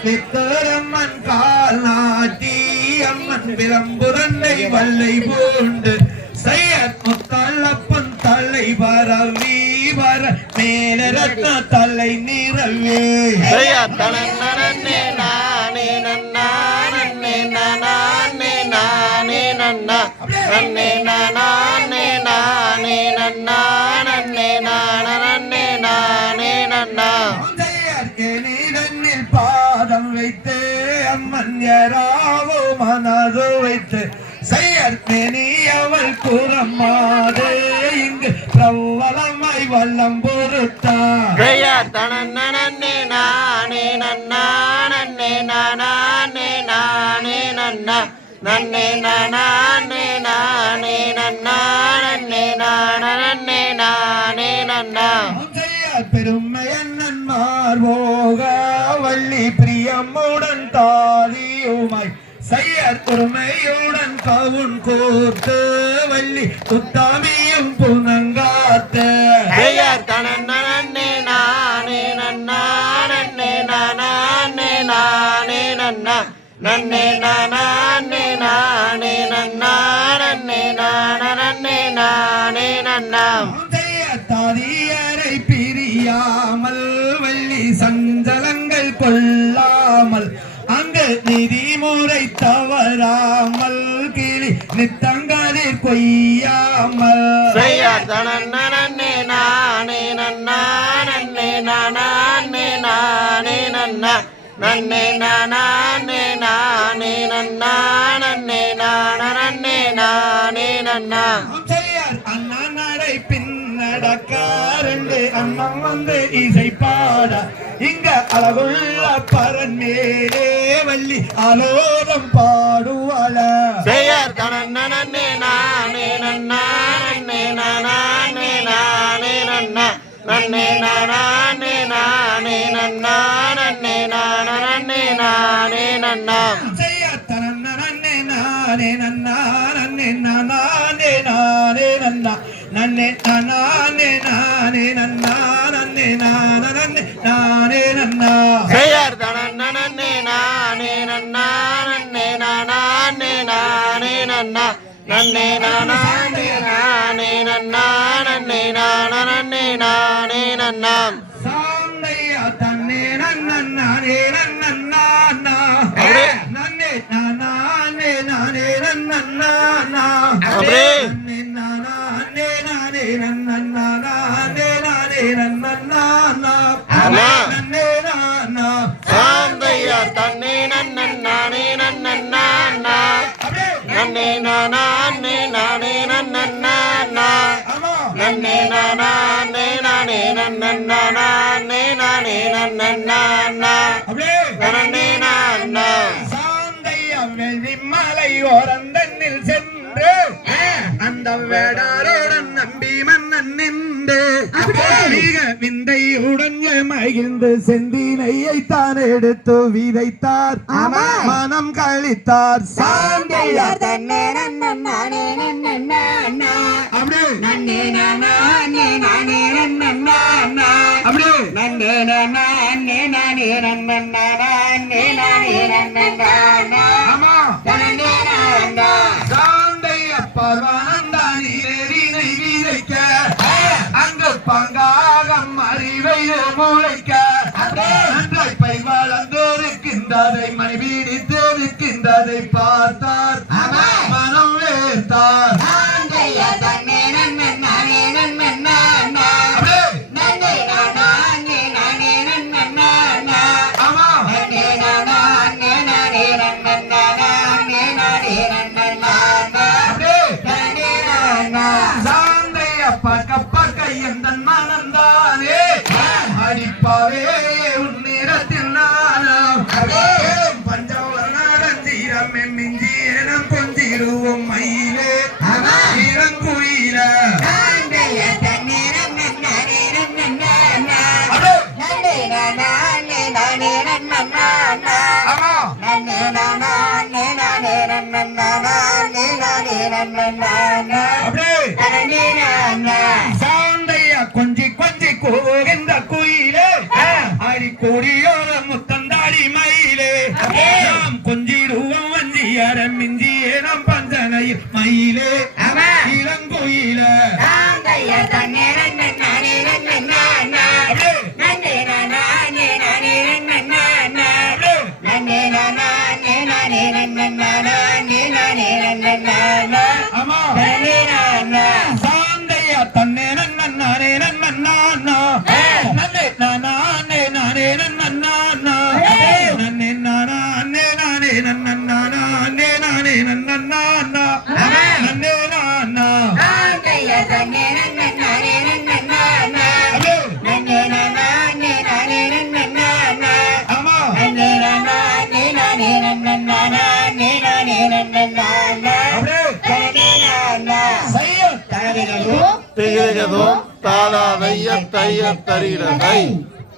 பித்தரம்மன் கால் நாட்டி அம்மன் விளம்புரண்டை வல்லை பூண்டு. செய்யத் முத்தாளப்பன் தலை பரவி வர மேல ரத்ன தலை நிறவே ஜெயா தனன்னே நானே நன்னா அம்மன் யாராவோ மனது வைத்து செய்யற்கே நீ அவள் கூறம்மாது இங்கு பிரவலமாய் வல்லம் பொறுத்தான் ஜெயா தனன்னே நானே நன்னா நன்னே நானே நானே நன்னா நன்னே நானே நானே நன்னா நன்னே நானே நானே நன்னா. செய்யார் பெருமை அண்ணன்மார் போக வள்ளி பிரியமுடன் தாலியுமாய் செய்யார் பெருமையுடன் பவுன் கோர்த்து வள்ளி துத்தாமியும் புனங்காத்து. ஜெயார் தனன்னே நானே நன்னா நன்னே நானே நானே நன்னா நன்னே நானே நானே நன்னா நன்னே நானே நானே நன்னா நித்தங்கதிர் கொய்யாமல் தனன்னே நானே நன்னா நன்னே நானே நானே நன்னா நன்னே நானே நானே நன்னா நன்னே நானே நானே நன்னா. அண்ணா நடை பின்னடக்க ரெண்டு அண்ணன் வந்து இசை பாட இங்க அழகுள்ள பரன் மேலே வள்ளி அலோரம் பாடுவள நானே நன்னா செய்யார் தனன்ன நன்னே நானே நன்னா நன்னே நானே நானே நன்னா. நன்னே நானே நானே நன்னா நன்னே நான நன்னே நானே நன்னா. ஜெயார் தனன்னே நானே நன்னா நன்னே நானே நானே நன்னா. நன்னே நானே நானே நன்னா நன்னே நானே நானே நன்னா சாந்தையா தன்னே நன்னே நன்னா அப்படியே. நன்னே நானே நானே நன்னா. நன்னே நானே நானே நன்னா நானே நானே நன்னா ஆமா. நன்னே நானா சாந்தையா தன்னே நன்னன் நானே நன்னன் நானா. நன்னே நானே நானே நன்னன் நானா நன்னே நானே நானே நன்னன் நானே நானே நன்னன் நானா ஓரந்தன்னில் சென்று அந்த வேடாரோடன் நம்பி மன்னன் நின்று மிக விந்தையுடன் மகிழ்ந்து செந்தினையை தான் எடுத்து விதைத்தார். மனம் கழித்தார். சாந்தையா தன்னே நன்னே. நன்னே அப்படியே நன்னே நானே நானே நன்னா. அப்படியே நன்னே நானே நானே. நன்னே நானே நானே நன்னா. ஆமா பக்க பக்க எந்த மனந்தானே அடிப்பாவே. சாந்தையா கொஞ்சி கொஞ்சி கோகின்ற குயிலே. அரி கொடியோர முத்தந்தாடி மயிலே. நாம் கொஞ்சி ரூபம் வஞ்சி அரம் மிஞ்சியே நம் பஞ்சனையில் திகழதும் தாளாதைய தைய தரிடதை